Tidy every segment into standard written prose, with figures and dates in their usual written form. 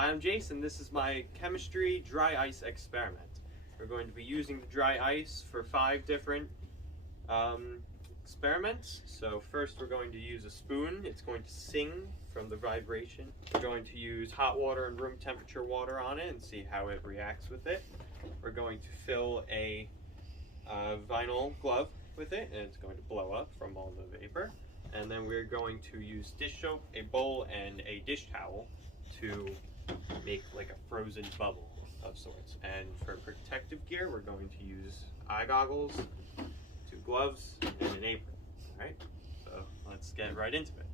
I'm Jason. This is my chemistry dry ice experiment. We're going to be using the dry ice for 5 different experiments. So first we're going to use a spoon. It's going to sing from the vibration. We're going to use hot water and room temperature water on it and see how it reacts with it. We're going to fill a vinyl glove with it, and it's going to blow up from all the vapor. And then we're going to use dish soap, a bowl, and a dish towel to make like a frozen bubble of sorts. And for protective gear, we're going to use eye goggles, 2 gloves, and an apron. Alright, so let's get right into it.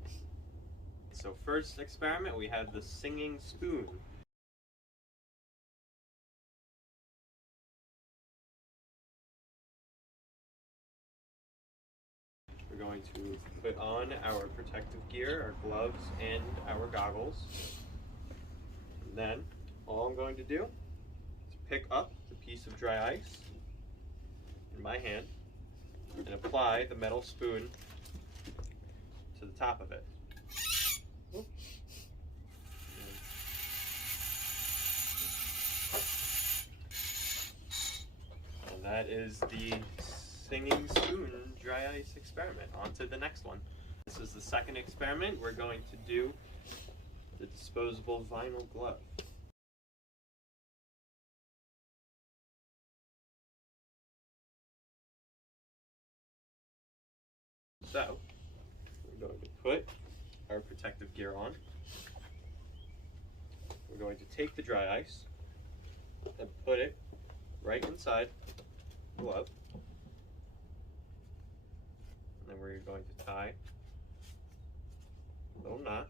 So first experiment, we have the singing spoon. We're going to put on our protective gear, our gloves, and our goggles. And then all I'm going to do is pick up the piece of dry ice in my hand and apply the metal spoon to the top of it. And that is the singing spoon dry ice experiment. On to the next one. This is the second experiment. We're going to do the disposable vinyl glove. So, we're going to put our protective gear on. We're going to take the dry ice and put it right inside the glove. And then we're going to tie a little knot.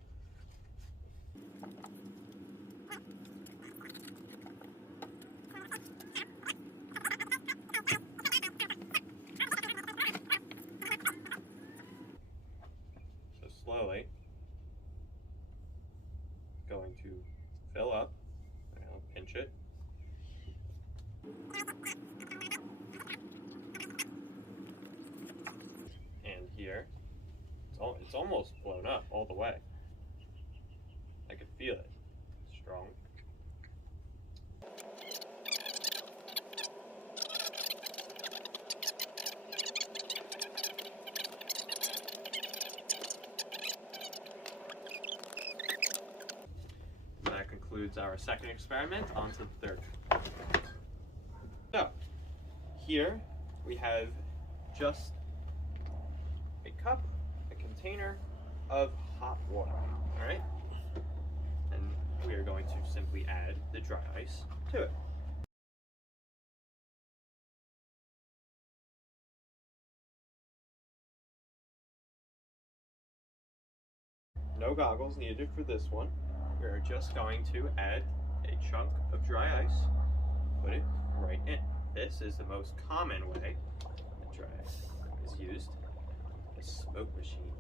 So slowly, going to fill up, and I'll pinch it. And here, it's almost blown up all the way. I can feel it. It's strong. And that concludes our second experiment. On to the third. So, here we have just a cup, a container of hot water, all right? And we are going to simply add the dry ice to it. No goggles needed for this one. We're just going to add a chunk of dry ice, put it right in. This is the most common way that dry ice is used. A smoke machine.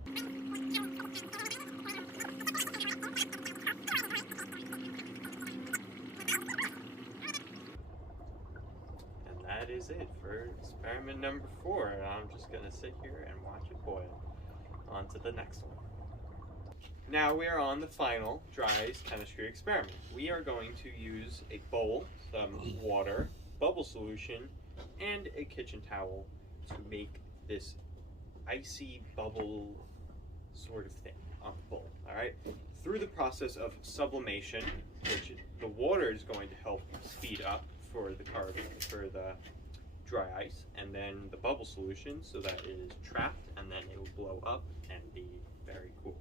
And that is it for experiment number 4. And I'm just gonna sit here and watch it boil. On to the next one. Now we are on the final dry ice chemistry experiment. We are going to use a bowl, some water, bubble solution, and a kitchen towel to make this icy bubble sort of thing on the bowl. All right. Through the process of sublimation, which the water is going to help speed up for the dry ice, and then the bubble solution so that it is trapped, and then it will blow up and be very cool.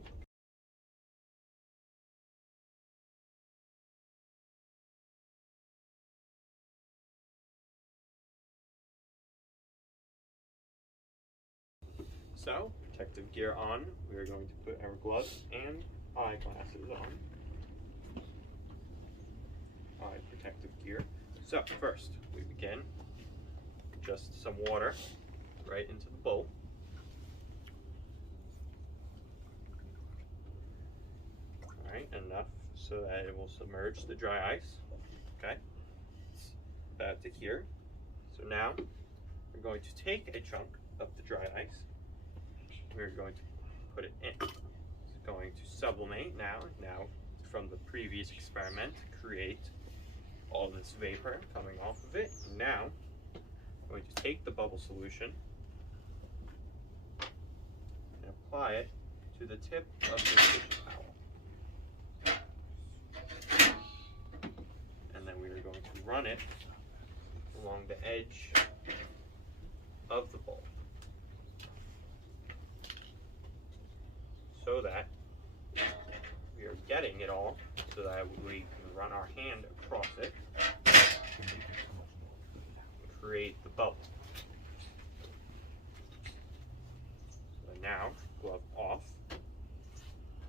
So, protective gear on, we are going to put our gloves and eyeglasses on. Eye protective gear. So, first, we begin just some water right into the bowl. Alright, enough so that it will submerge the dry ice. Okay, it's about to here. So now, we're going to take a chunk of the dry ice. We're going to put it in. It's going to sublimate now from the previous experiment to create all this vapor coming off of it. Now, I'm going to take the bubble solution and apply it to the tip of the kitchen towel. And then we are going to run it along the edge of the bowl, so that we are getting it all, so that we can run our hand across it and create the bubble. So now, glove off,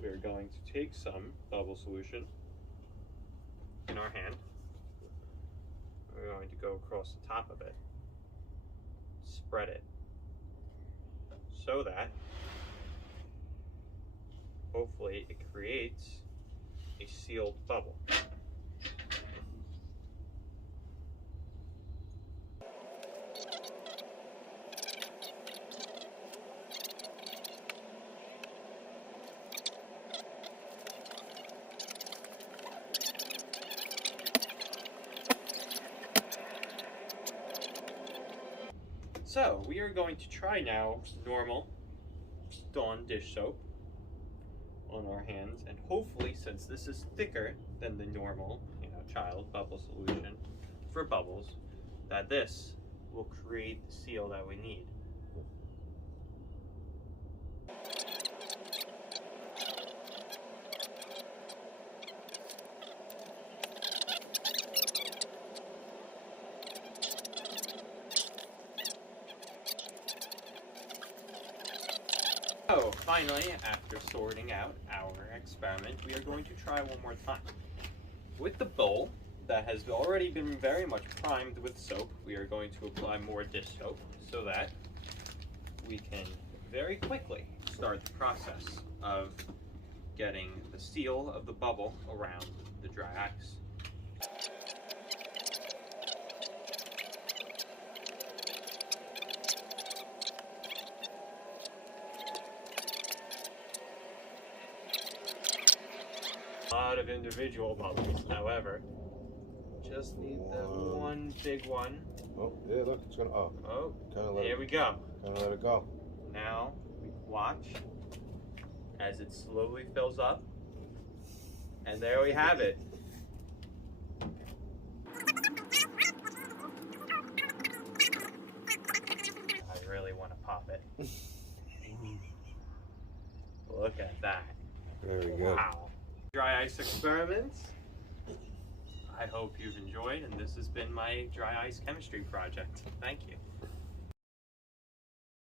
we are going to take some bubble solution in our hand. We're going to go across the top of it, spread it, so that hopefully it creates a sealed bubble. So we are going to try now normal Dawn dish soap on our hands, and hopefully, since this is thicker than the normal, child bubble solution for bubbles, that this will create the seal that we need. So finally, after sorting out our experiment, we are going to try one more time. With the bowl that has already been very much primed with soap, we are going to apply more dish soap so that we can very quickly start the process of getting the seal of the bubble around the dry ice. A lot of individual bubbles, however, just need that one big one. Oh, yeah, look, it's gonna, There we go. Kind of let it go. Now, we watch as it slowly fills up, and there we have it. I really want to pop it. Look at that. There we go. Wow. Dry ice experiments. I hope you've enjoyed, and this has been my dry ice chemistry project. Thank you.